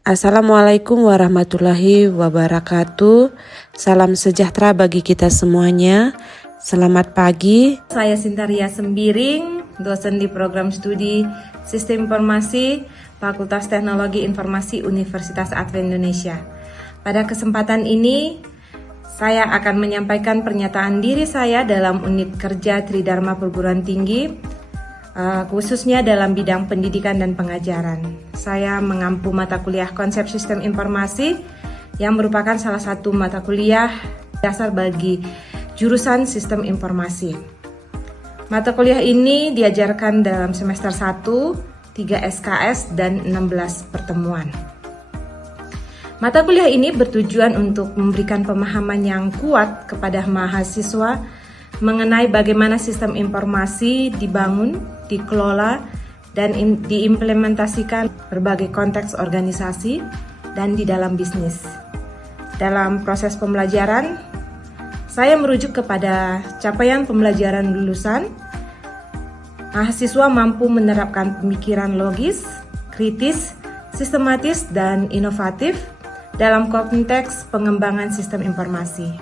Assalamualaikum warahmatullahi wabarakatuh. Salam sejahtera bagi kita semuanya. Selamat pagi. Saya Sintaria Sembiring, dosen di program studi Sistem Informasi Fakultas Teknologi Informasi Universitas Advent Indonesia. Pada kesempatan ini, saya akan menyampaikan pernyataan diri saya dalam unit kerja Tridharma Perguruan Tinggi, khususnya dalam bidang pendidikan dan pengajaran. Saya mengampu mata kuliah konsep sistem informasi yang merupakan salah satu mata kuliah dasar bagi jurusan sistem informasi. Mata kuliah ini diajarkan dalam semester 1, 3 SKS, dan 16 pertemuan. Mata kuliah ini bertujuan untuk memberikan pemahaman yang kuat kepada mahasiswa mengenai bagaimana sistem informasi dibangun, dikelola, dan diimplementasikan berbagai konteks organisasi dan di dalam bisnis. Dalam proses pembelajaran, saya merujuk kepada capaian pembelajaran lulusan. Mahasiswa mampu menerapkan pemikiran logis, kritis, sistematis, dan inovatif dalam konteks pengembangan sistem informasi.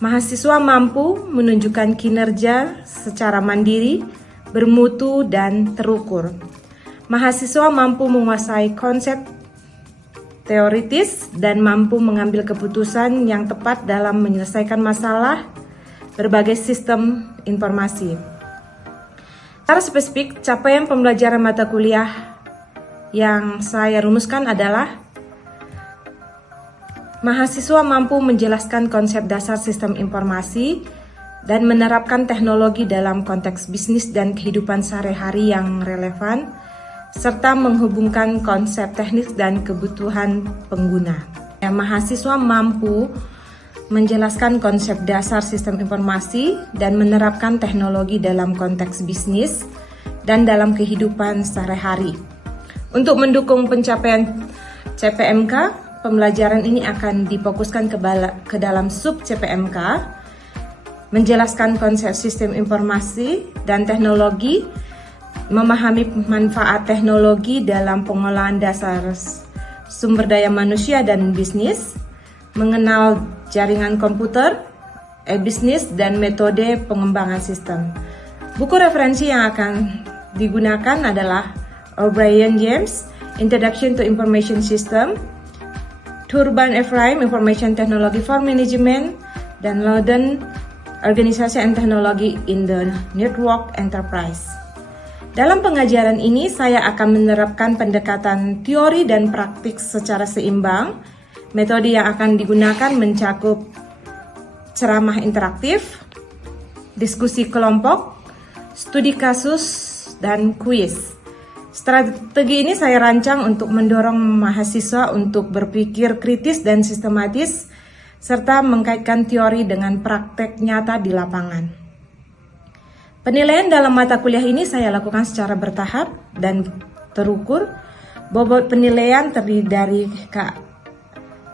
Mahasiswa mampu menunjukkan kinerja secara mandiri, bermutu, dan terukur. Mahasiswa mampu menguasai konsep teoritis dan mampu mengambil keputusan yang tepat dalam menyelesaikan masalah berbagai sistem informasi. Secara spesifik, capaian pembelajaran mata kuliah yang saya rumuskan adalah mahasiswa mampu menjelaskan konsep dasar sistem informasi dan menerapkan teknologi dalam konteks bisnis dan kehidupan sehari-hari yang relevan, serta menghubungkan konsep teknis dan kebutuhan pengguna. Mahasiswa mampu menjelaskan konsep dasar sistem informasi dan menerapkan teknologi dalam konteks bisnis dan dalam kehidupan sehari-hari. Untuk mendukung pencapaian CPMK, pembelajaran ini akan difokuskan ke dalam sub CPMK, menjelaskan konsep sistem informasi dan teknologi, memahami manfaat teknologi dalam pengolahan dasar sumber daya manusia dan bisnis, mengenal jaringan komputer, e-bisnis, dan metode pengembangan sistem. Buku referensi yang akan digunakan adalah O'Brien James, Introduction to Information System, Turban Ephraim, Information Technology for Management, dan Loudon, Organisasi and Technology in the Network Enterprise. Dalam pengajaran ini, saya akan menerapkan pendekatan teori dan praktik secara seimbang. Metode yang akan digunakan mencakup ceramah interaktif, diskusi kelompok, studi kasus, dan kuis. Strategi ini saya rancang untuk mendorong mahasiswa untuk berpikir kritis dan sistematis, serta mengkaitkan teori dengan praktek nyata di lapangan. Penilaian dalam mata kuliah ini saya lakukan secara bertahap dan terukur. Bobot penilaian terdiri dari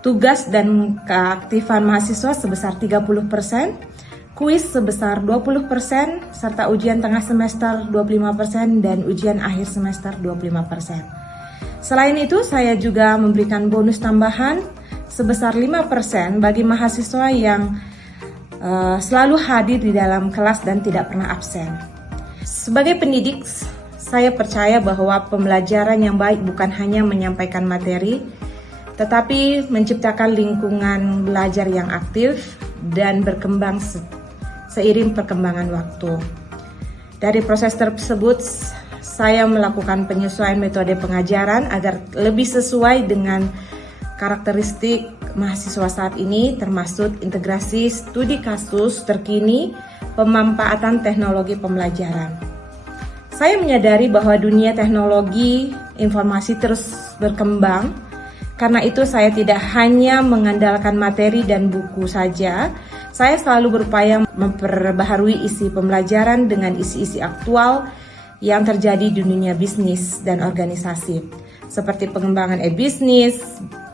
tugas dan keaktifan mahasiswa sebesar 30%, kuis sebesar 20%, serta ujian tengah semester 25% dan ujian akhir semester 25%. Selain itu, saya juga memberikan bonus tambahan sebesar 5% bagi mahasiswa yang selalu hadir di dalam kelas dan tidak pernah absen. Sebagai pendidik, saya percaya bahwa pembelajaran yang baik bukan hanya menyampaikan materi, tetapi menciptakan lingkungan belajar yang aktif dan berkembang seiring perkembangan waktu. Dari proses tersebut, saya melakukan penyesuaian metode pengajaran agar lebih sesuai dengan karakteristik mahasiswa saat ini, termasuk integrasi studi kasus terkini, pemanfaatan teknologi pembelajaran. Saya menyadari bahwa dunia teknologi informasi terus berkembang. Karena itu saya tidak hanya mengandalkan materi dan buku saja, saya selalu berupaya memperbaharui isi pembelajaran dengan isi-isi aktual yang terjadi di dunia bisnis dan organisasi, seperti pengembangan e-bisnis,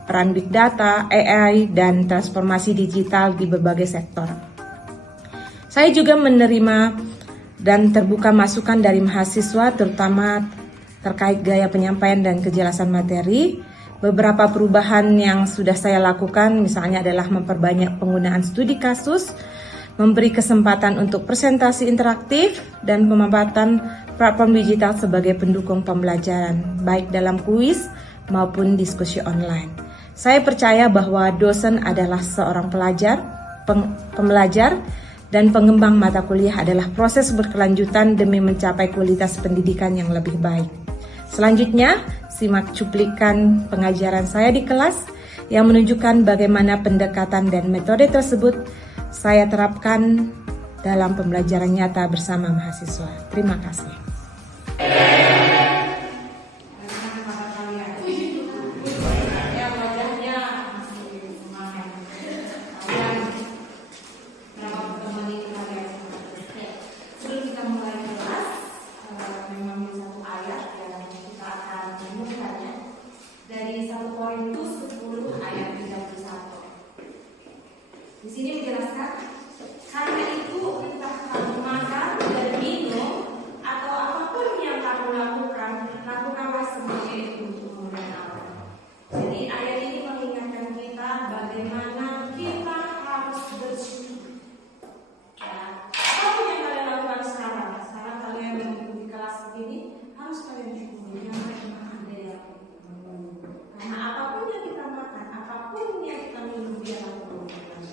peran big data, AI, dan transformasi digital di berbagai sektor. Saya juga menerima dan terbuka masukan dari mahasiswa, terutama terkait gaya penyampaian dan kejelasan materi, Beberapa perubahan yang sudah saya lakukan misalnya adalah memperbanyak penggunaan studi kasus, memberi kesempatan untuk presentasi interaktif, dan pemanfaatan platform digital sebagai pendukung pembelajaran, baik dalam kuis maupun diskusi online. Saya percaya bahwa dosen adalah seorang pelajar, pembelajar, dan pengembang mata kuliah adalah proses berkelanjutan demi mencapai kualitas pendidikan yang lebih baik. Selanjutnya, simak cuplikan pengajaran saya di kelas yang menunjukkan bagaimana pendekatan dan metode tersebut saya terapkan dalam pembelajaran nyata bersama mahasiswa. Terima kasih. Dari 1 Korintus 10 ayat 31. Di sini menjelaskan, karena itu entah kamu makan dan minum atau apapun yang kamu lakukan, lakukanlah semuanya itu untuk memuliakan Allah. Jadi ayat ini mengingatkan kita bagaimana kita harus bersyukur. Ya, apapun yang kalian lakukan sekarang kalian mengikuti kelas ini harus kalian syukuri. Karena apapun yang kita makan, apapun yang kita minum, dia lakukan.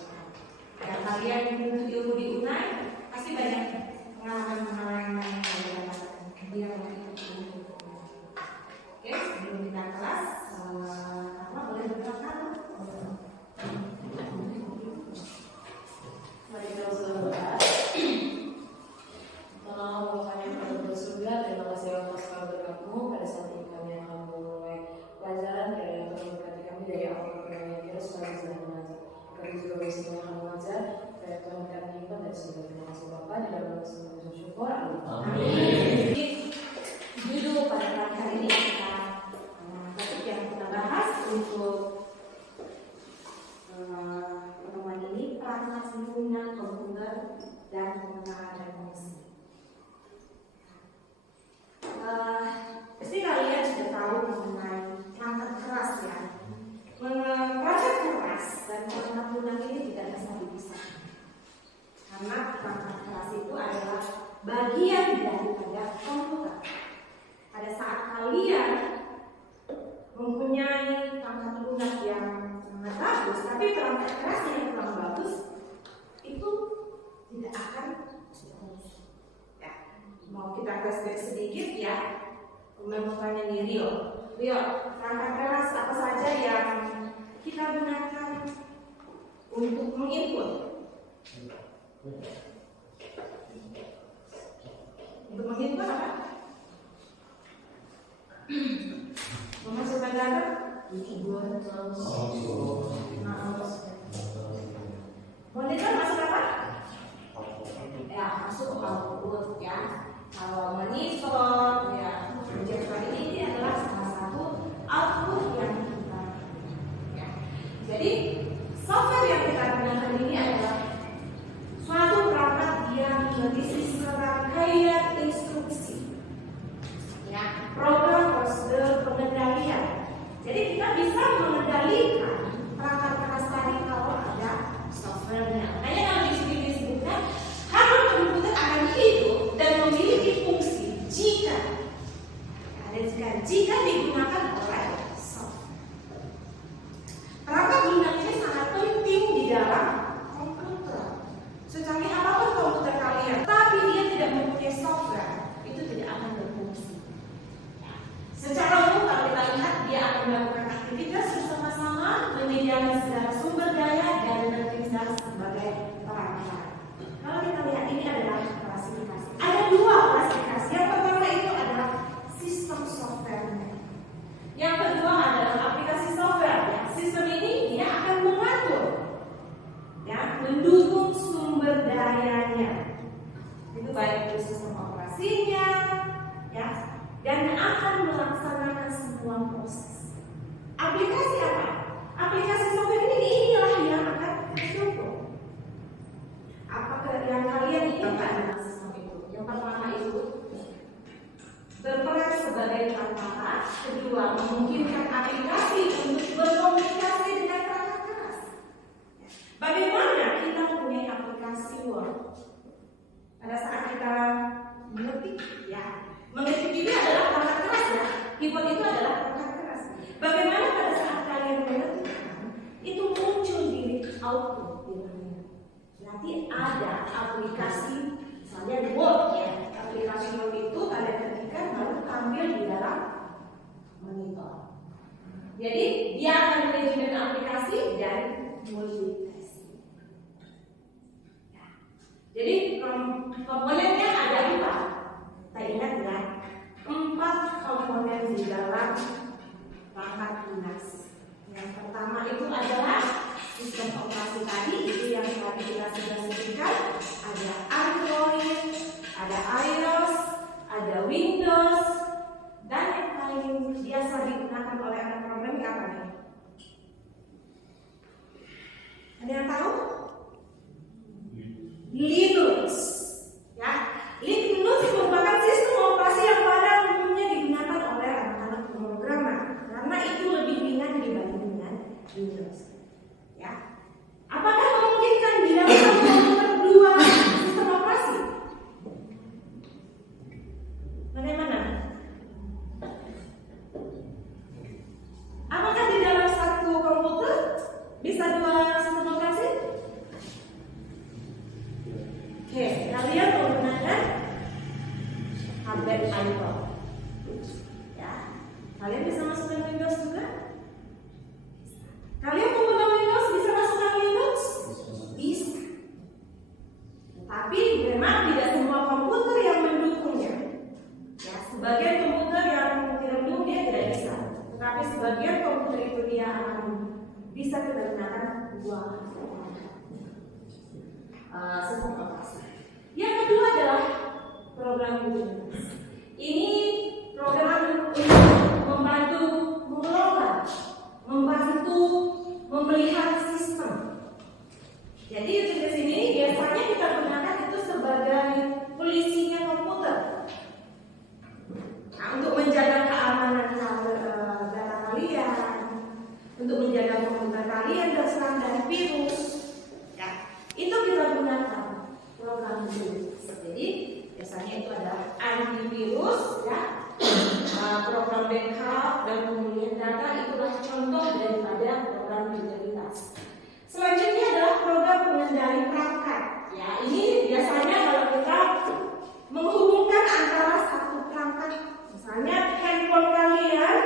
Dan kalian menuntut ilmu di UNAI, pasti banyak pengalaman-pengalaman yang kalian dapatkan. Dia mengikuti. Oke, sebelum kita kelas, Kakak boleh berkata. Mari kita berdoa. Tolong Bapa yang ada di surga, terima kasih atas kabar-Kamu pada saat ini kami akan memulai pelajaran yang berkati kami dari awal perayaan kita sebagai jalan mengajar. Kami juga bersama akan mengajar, supaya Tuhan kami iman dan segala terima kasih Bapa di dalam nama Yesus syukur. Amin. Judul pada kali ini kita topik yang kita bahas untuk pertemuan ini, perangkat pengguna komputer dan pengenalan emosi. Pasti kalian sudah tahu mengenai perangkat keras ya. Perangkat keras dan perangkat lunak ini tidak bisa dipisahkan. Karena perangkat keras itu adalah bagian daripada komputer. Pada saat kalian mempunyai perangkat lunak yang sangat bagus, tapi perangkat keras yang kurang bagus, itu tidak akan berfungsi. Ya, mau kita flashback sedikit ya. Mempertanya nih Rio, perangkat keras apa saja yang kita gunakan untuk menginput? Untuk menginput apa? Memasukkan data? Monitor masuk apa? Ya, masuk output ya. Kalau monitor ya, proyektor ini adalah salah satu output yang kita ya. Jadi software yang kita gunakan ini adalah suatu perangkat yang berisi serangkaian instruksi ya, program prosedur pengendalian. Jadi kita bisa mengendalikan perangkat keras tadi kalau ada softwarenya. Makanya kalau di sini disebutkan hardware komputer akan hidup dan memiliki fungsi jika digunakan oleh software. output filenya. Berarti ada aplikasi, misalnya Word ya, aplikasi Word itu kalian ketikkan baru tampil di dalam monitor. Jadi dia akan manajemen aplikasi dan multitasking. Jadi komponennya ada 4. Kita ingat ya, 4 komponen di dalam perangkat lunak. Yang pertama itu adalah sistem operasi tadi, itu yang tadi kita sudah sebutkan. Ada Android, ada iOS, ada Windows, dan yang paling biasa digunakan oleh anak programming apa nih? Ada yang tahu? Linux, ya. Linux merupakan sistem operasi yang pada umumnya digunakan oleh anak-anak pemrograman karena itu lebih ringan dibanding dengan Windows, ya. Apakah memungkinkan di dalam komputer 2 sistem operasi? Bagaimana? Apakah di dalam satu komputer bisa 2 sistem operasi? Oke, kalian menggunakan hardware iPhone, ya. Kalian bisa masukkan Windows juga? Kalian pengguna Windows bisa masukkan Linux? Bisa. Tapi memang tidak semua komputer yang mendukungnya. Ya, sebagian komputer yang tidak mendukung dia tidak bisa. Tetapi sebagian komputer itu dia akan bisa kita gunakan 2 sistem operasi. Yang kedua adalah program Linux. Ini program untuk membantu mengelola, membantu memelihara sistem. Jadi di sini biasanya kita gunakan itu sebagai polisinya komputer. Nah, untuk menjaga keamanan data kalian, untuk menjaga komputer kalian terserang dari virus, ya, itu kita gunakan program Linux. Jadi biasanya itu adalah antivirus, ya, program backup dan pemulihan data. Itulah contoh daripada program utilitas. Selanjutnya adalah program pengendali perangkat. Ya, ini biasanya kalau kita menghubungkan antara satu perangkat, misalnya handphone kalian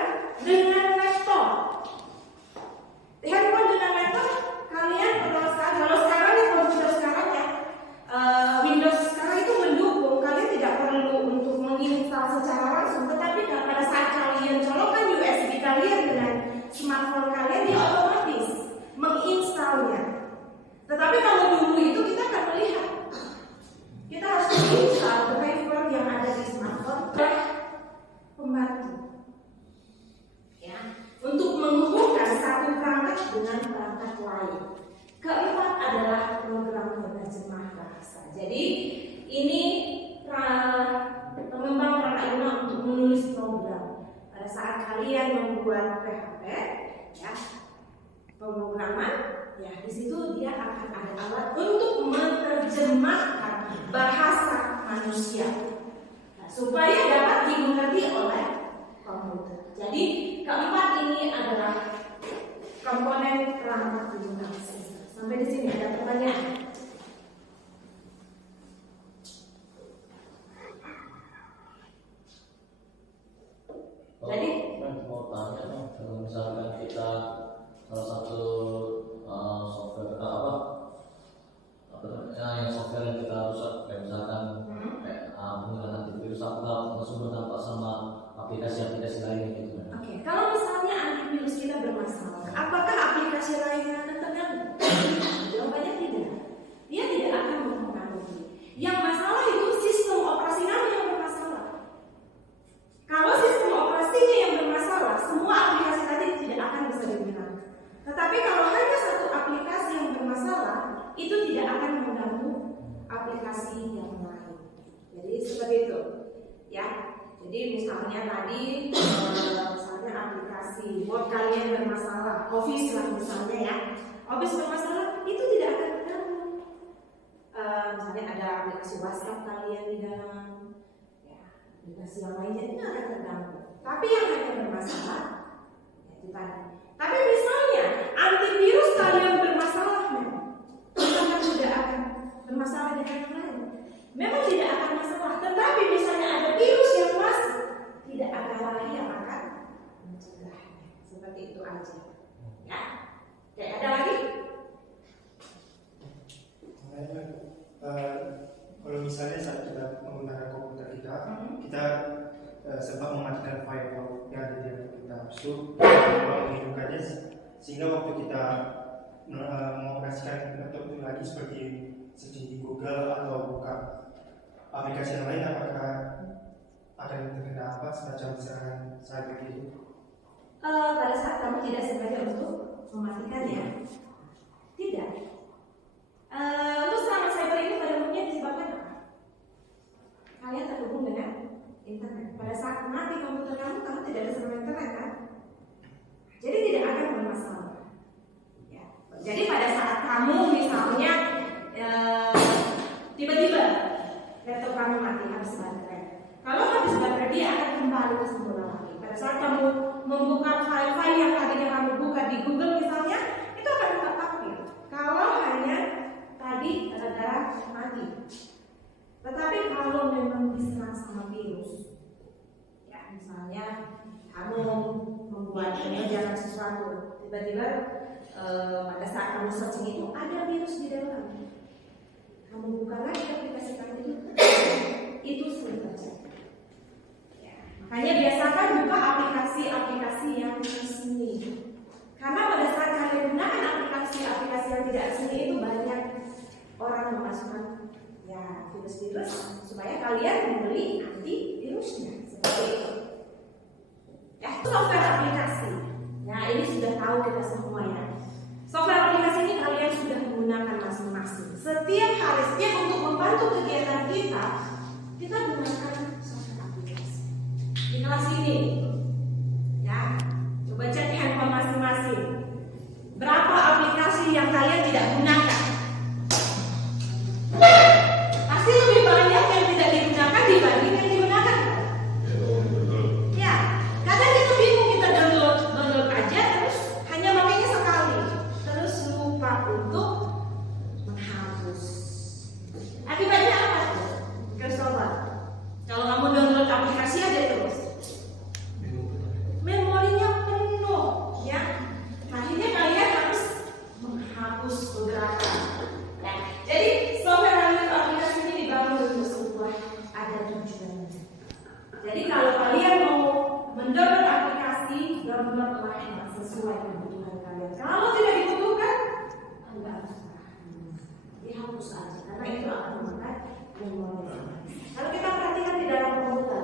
dengan laptop. Handphone dengan laptop kalian kalau sekarang ya komputer sekarang ya Windows sekarang itu mendukung, kalian tidak perlu untuk menginstal secara langsung, tetapi pada saat kalian colokkan USB kalian dengan smartphone kalian, dia otomatis menginstalnya. Tetapi kalau dulu itu kita akan melihat, kita harus menginstal driver yang ada di smartphone pembantu, ya, untuk menghubungkan satu perangkat dengan perangkat lain. Keempat adalah program penerjemah bahasa. Jadi ini pengembang perangkat lunak untuk menulis program. Pada saat kalian membuat PHP, ya, pemrograman, ya, di situ dia akan ada alat untuk menerjemahkan bahasa manusia, nah, supaya dapat dimengerti oleh komputer. Jadi keempat ini adalah komponen perangkat lunak. Sampai di sini ada pertanyaan? Jadi mau tanya nih, kalau misalkan kita salah satu software yang software yang kita rusak, kayak misalkan penggunaan antivirus, apakah langsung berdampak sama aplikasi-aplikasi lainnya gitu? Oke, kalau misalnya antivirus kita bermasalah, apakah aplikasi lainnya akan terganggu? Jawabannya tidak. Dia tidak akan mempengaruhi. Yang masalah itu sistem operasi kami yang bermasalah. Kalau sistem operasinya yang bermasalah, semua aplikasi tadi tidak akan bisa digunakan. Tetapi kalau hanya satu aplikasi yang bermasalah, itu tidak akan mengganggu aplikasi yang lain. Jadi seperti itu, ya. Jadi misalnya tadi, misalnya aplikasi Word kalian bermasalah, Office lah misalnya ya, Office bermasalah, itu tidak akan terganggu. Misalnya ada aplikasi WhatsApp kalian di dalam, ya, aplikasi yang lainnya itu akan terganggu. Tapi yang hanya bermasalah, ya itu tadi. Tapi misalnya antivirus kalian bermasalah, memang tidak akan masalah. Tetapi misalnya ada virus yang masuk, tidak ada lagi yang akan mencegahnya. Seperti itu aja. Ya. Oke, ada lagi? Kalau misalnya saat kita menggunakan komputer kita sempat mematikan firewall yang ada di laptop kita, so menghidupkannya sehingga waktu kita mengoperasikan laptop itu lagi seperti searching di Google atau buka aplikasi yang lain, apakah akan terkena apa semacam serangan cyber gitu? Pada saat kamu tidak sengaja untuk mematikannya, tidak. Untuk serangan cyber ini pada umumnya disebabkan apa? Kalian terhubung dengan internet. Pada saat mati komputer kamu tidak ada serangan internet kan? Jadi tidak akan bermasalah. Ya. Jadi pada saat kamu misalnya tiba-tiba laptop kamu mati habis baterai. Kalau habis baterai dia akan kembali ke semula lagi. Pada saat kamu membuka file-file yang tadinya kamu buka di Google misalnya, itu akan tetap aktif. Kalau hanya tadi gara-gara mati. Tetapi kalau memang diserang sama virus, ya misalnya kamu membuat mengerjakan sesuatu, tiba-tiba pada saat kamu searching itu ada virus di dalam, kamu buka lagi aplikasi kamu itu sering terjadi. Ya, makanya biasakan buka aplikasi-aplikasi yang resmi. Karena pada saat kalian gunakan aplikasi-aplikasi yang tidak resmi itu banyak orang memasukkan ya virus-virus supaya kalian membeli antivirusnya seperti itu. Ya, software aplikasi. Ya, ini sudah tahu kita semua ya. Software aplikasi ini kalian sudah menggunakan masing-masing. Setiap hari, setiap untuk membantu kegiatan kita gunakan software aplikasi. Di kelas ini, ya, coba cek handphone masing-masing. Berapa aplikasi yang kalian tidak gunakan? Pasti lebih banyak yang tidak digunakan dibanding yang digunakan. Ya, kadang kita bingung, kita download aja terus hanya makanya sekali, terus lupa untuk menghapus. Akibatnya apa tuh? Kesobat. Kalau kamu download aplikasi aja terus, memorinya penuh, ya. Akhirnya kalian harus menghapus beberapa. Nah, jadi software aplikasi ini dibangun untuk sebuah ada tujuan. Jadi kalau kalian mau mendownload aplikasi, downloadlah yang sesuai kebutuhan kalian. Kalau tidak dibutuhkan, Anda harus dihapus aja, karena itu akan memakan memori. Kalau kita perhatikan di dalam komputer,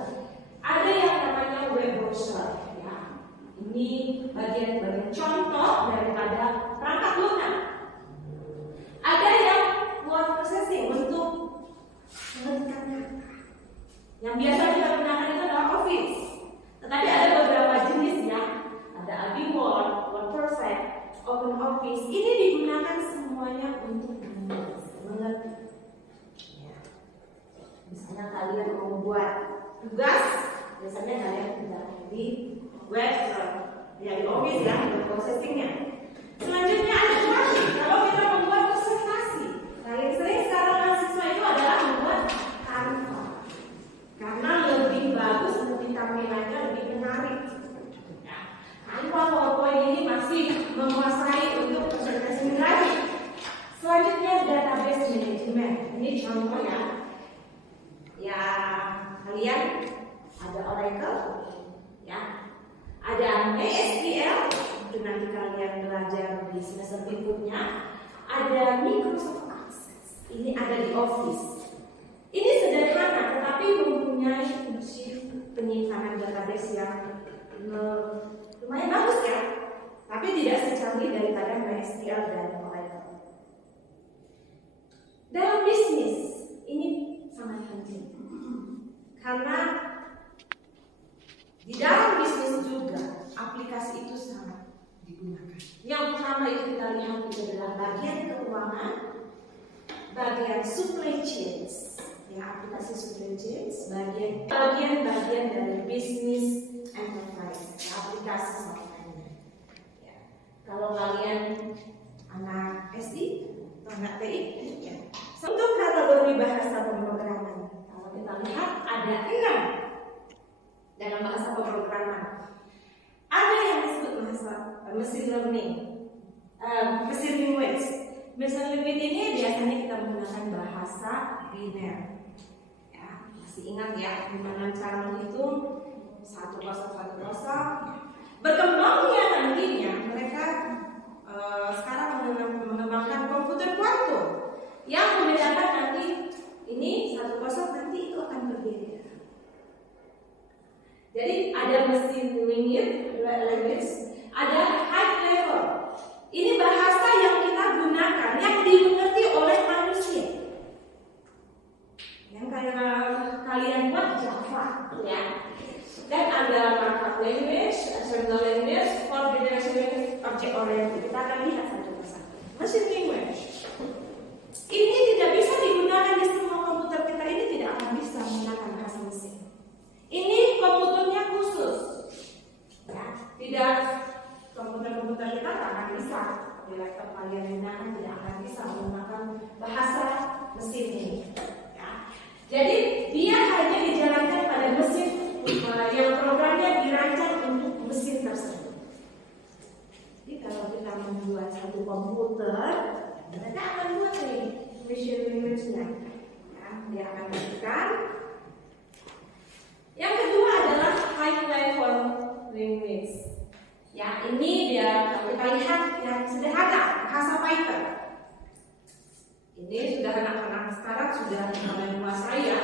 ada yang namanya web browser. Ya. Ini bagian-bagian contoh daripada perangkat lunak. Ada yang word processing untuk mengetikkan kata. Yang biasa kita gunakan itu adalah Office. Tetapi ada beberapa jenis ya. Ada Adobe Word, WordPerfect, OpenOffice. Ini digunakan semuanya untuk mengetik. Ya. Misalnya kalian mau buat tugas, biasanya kalian tidak di web, ya di Office ya, word processingnya. Selanjutnya ada grafik. Kalau kita membuat presentasi, paling sering sekarang mahasiswa itu adalah membuat Canva. Karena lebih bagus, lebih tampilannya lebih menarik. Ya. Canva PowerPoint ini masih menguasai untuk presentasi grafik. Selanjutnya database management. Ini contoh ya. Ya, kalian ada Oracle, ya. Ada MySQL. Itu nanti kalian belajar di semester berikutnya. Ada Microsoft Access, ini ada di Office. Ini sederhana, tetapi mempunyai fungsi penyimpanan database yang lumayan bagus ya, tapi tidak secanggih daripada MySQL dan Oracle. Dalam bisnis ini sangat penting, karena di dalam bisnis juga aplikasi itu sangat digunakan. Yang pertama itu kita lihat itu adalah bagian keuangan, bagian supply chains, ya aplikasi supply chains, bagian dari bisnis enterprise, aplikasi software. Ya. Kalau kalian anak SD atau anak TI, ya. Untuk kategori bahasa pemrograman machine learning, machine language. Machine language ini biasanya kita menggunakan bahasa biner. Ya, masih ingat ya gimana cara menghitung 1 kosong 1 kosong. Berkembangnya nantinya mereka sekarang mengembangkan komputer kuantum yang membedakan nanti ini 1 kosong nanti itu akan berbeda. Jadi ada machine language, ada high level. Ini bahasa yang kita gunakan, yang dimengerti oleh manusia. Yang kayak kalian buat Java, ya. Dan ada markup language, assembly language, coordination language, object oriented. Kita akan lihat satu persatu. Machine language. Ini tidak bisa digunakan di semua komputer kita. Ini tidak akan bisa menggunakan bahasa mesin. Ini komputernya khusus, ya. Tidak komputer-komputer kita tidak akan bisa. Di laptop kalian gunakan tidak akan bisa menggunakan bahasa mesin ini. Ya. Jadi dia hanya dijalankan pada mesin yang programnya dirancang untuk mesin tersebut. Jadi kalau kita membuat satu komputer, mereka akan buat nih machine language-nya. Ya, dia akan berikan. Yang kedua adalah high level language. Ya, ini biar kita lihat yang sederhana, bahasa Python. Ini sudah anak-anak sekarang sudah mulai menguasai ya.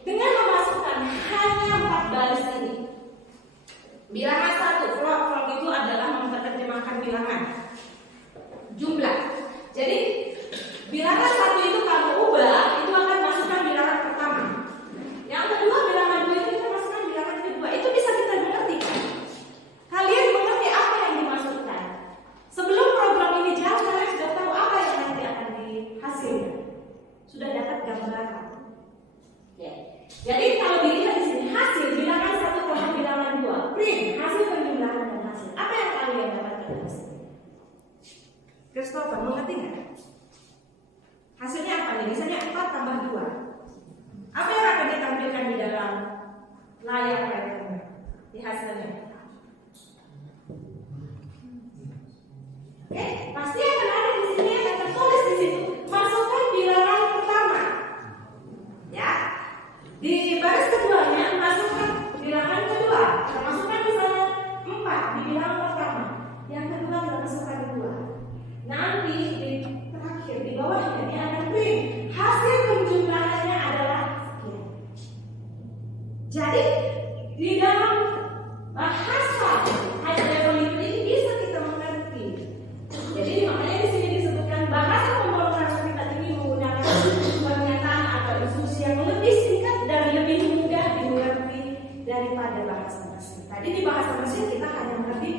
Dengan memasukkan hanya 4 baris ini. Bilangan 1, float itu adalah menerjemahkan bilangan jumlah. Jadi bilangan 1 itu kalau ubah itu akan masukkan bilangan pertama. Yang kedua bilangan 2 itu kita masukkan bilangan kedua. Itu bisa kita mengerti kan? Kalian mengerti apa yang dimasukkan. Sebelum program ini jalan kalian sudah tahu apa yang nanti akan dihasilkan. Sudah dapat gambaran. Ya. Jadi kalau dilihat di sini hasil bilangan 1 sama bilangan 2, print hasil penjumlahan dan hasil. Apa yang kalian dapatkan di sini? Christopher, mengerti nggak? Hasilnya apa nih? Misalnya 4 tambah 2. Apa yang akan ditampilkan di dalam layar kalian? Di hasilnya? Oke, pasti akan ada di sini yang tertulis di situ. Masukkan bilangan pertama. Ya. Di baris keduanya masukkan bilangan kedua. Kita masukkan misalnya 4 di bilangan pertama. Yang kedua kita masukkan 2. Nanti di terakhir di bawahnya ini akan print. Hasil penjumlahannya adalah sekian. Jadi di dalam bahasa high level ini bisa kita mengerti. Jadi makanya di sini disebutkan bahasa pemrograman kita ini menggunakan pernyataan atau instruksi yang lebih singkat dan lebih mudah dimengerti daripada bahasa mesin. Tadi di bahasa mesin kita hanya mengerti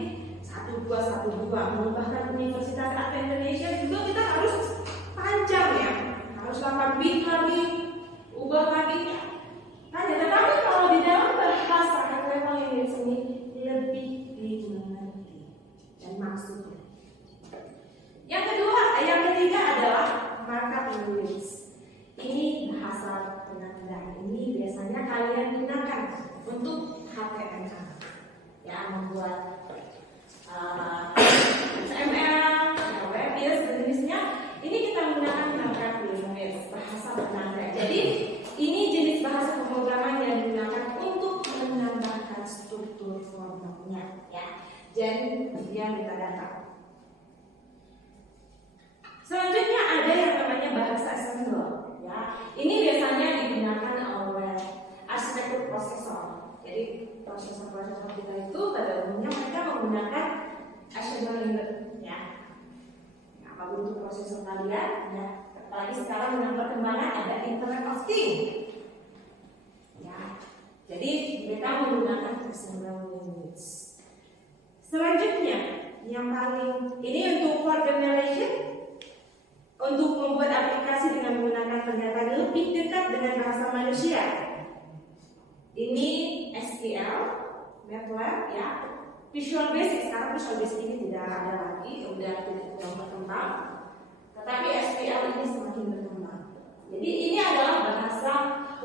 1, 2, 1, 2. Bahkan Universitas Advent Indonesia juga kita harus panjang ya, harus 8 bit lagi, ubah lagi. Nah, tetapi kalau di dalam bahasa high level ini lebih dimengerti dan maksudnya. Yang kedua, yang ketiga adalah markup language. Ini bahasa tanda-tanda. Ini biasanya kalian gunakan untuk HTML, ya, membuat XML, web, ya, sejenisnya. Ini kita menggunakan markup language, bahasa penanda. Jadi ini jenis bahasa pemrograman yang digunakan untuk menambahkan struktur formatnya, ya, dan yang kita data. Selanjutnya ada yang namanya bahasa assembler, ya. Ini biasanya digunakan oleh arsitektur prosesor. Jadi prosesor-prosesor kita itu pada umumnya mereka menggunakan assembler, ya. Nah, kalau untuk prosesor kalian, ya, apalagi sekarang dengan perkembangan ada Internet of Things, ya. Jadi mereka menggunakan assembler language. Selanjutnya, yang paling ini untuk formulation. Untuk membuat aplikasi dengan menggunakan pernyataan lebih dekat dengan bahasa manusia. Ini SQL, MATLAB, ya. Visual Basic, sekarang Visual Basic ini tidak ada lagi, sudah tidak berkembang. Tetapi SQL ini semakin berkembang. Jadi ini adalah bahasa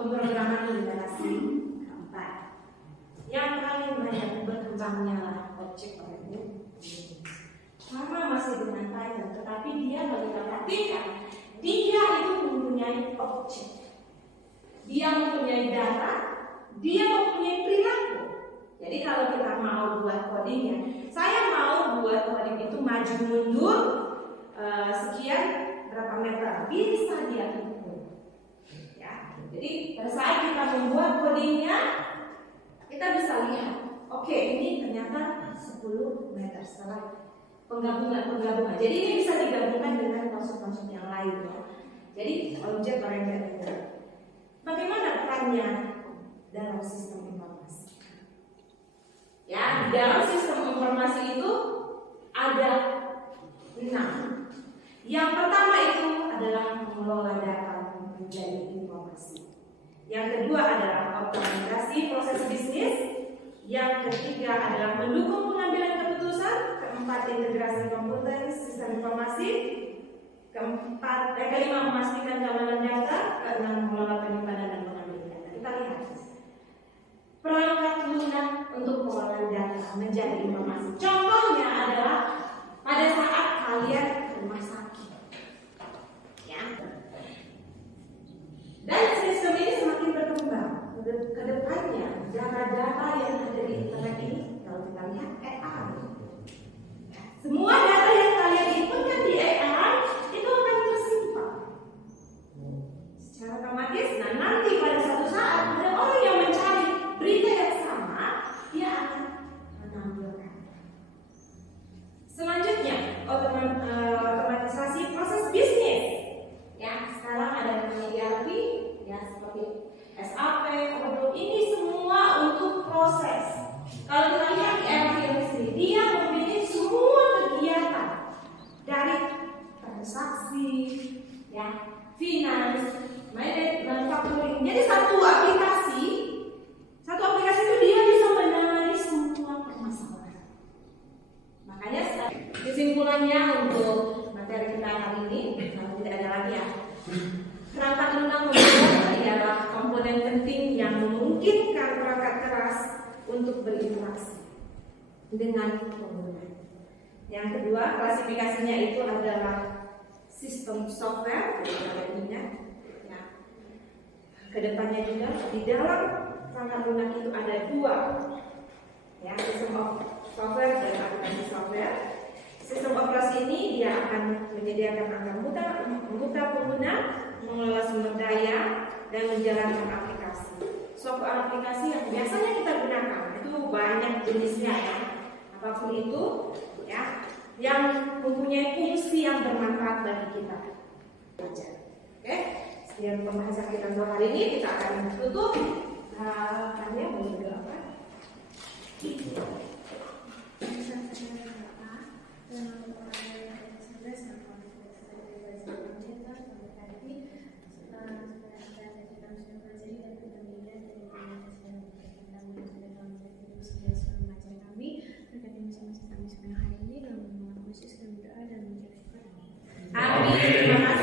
pemrograman generasi keempat. Yang paling banyak berkembangnya object oriented, objek. Dia mempunyai data, dia mempunyai perilaku. Jadi kalau kita mau buat codingnya, saya mau buat coding itu maju mundur sekian berapa meter, bisa dia ukur. Ya, jadi pada saat kita membuat codingnya, kita bisa lihat, oke, ini ternyata 10 meter setelah penggabungan. Jadi ini bisa digabungkan dengan konsep-konsep yang lain. Ya. Jadi object oriented design. Bagaimana perannya dalam sistem informasi? Ya, di dalam sistem informasi itu ada 6. Yang pertama itu adalah mengelola data menjadi informasi. Yang kedua adalah optimalisasi proses bisnis. Yang ketiga adalah mendukung pengambilan keputusan. Keempat, integrasi komputer sistem informasi. Kelima, memastikan keamanan data. Keenam, mengelola penyimpanan dan pengambilan data. Kita lihat perangkat lunak untuk pengolahan data menjadi informasi. Contohnya adalah pada saat kalian ke rumah sakit, ya. Dan sistem ini semakin berkembang. Ke depannya, data-data yang ada di internet ini, kalau kita lihat AI, semua data yang kalian inputkan di AI itu akan tersimpan secara otomatis. Nah, nanti pada suatu saat ada orang yang mencari berita yang sama, dia akan menampilkan. Selanjutnya, otomatisasi proses bisnis. Ya, sekarang ada namanya ERP, ya seperti SAP, Odoo, ini semua untuk proses. Kalau kita lihat ERP yang sendiri, dia memiliki semua kegiatan dari transaksi, ya, finance, manufacturing. Jadi satu aplikasi itu dia bisa menangani semua permasalahan. Makanya kesimpulannya untuk materi kita hari ini, kalau tidak ada lagi ya, perangkat lunak adalah komponen penting yang memungkinkan perangkat keras untuk berinteraksi dengan pengguna. Yang kedua, klasifikasinya itu adalah sistem software, ya. Kedepannya juga di dalam perangkat lunak itu ada 2, ya, sistem software dan aplikasi software. Sistem operasi ini dia akan menyediakan angka muta pengguna, mengelola sumber daya, dan menjalankan aplikasi. Software aplikasi yang biasanya kita gunakan itu banyak jenisnya, ya. Apapun itu, ya, yang mempunyai fungsi yang bermanfaat bagi kita. Oke, sekian pembahasan kita untuk hari ini. Kita akan tutup. Tanya mau berapa? Amin. Terima kasih.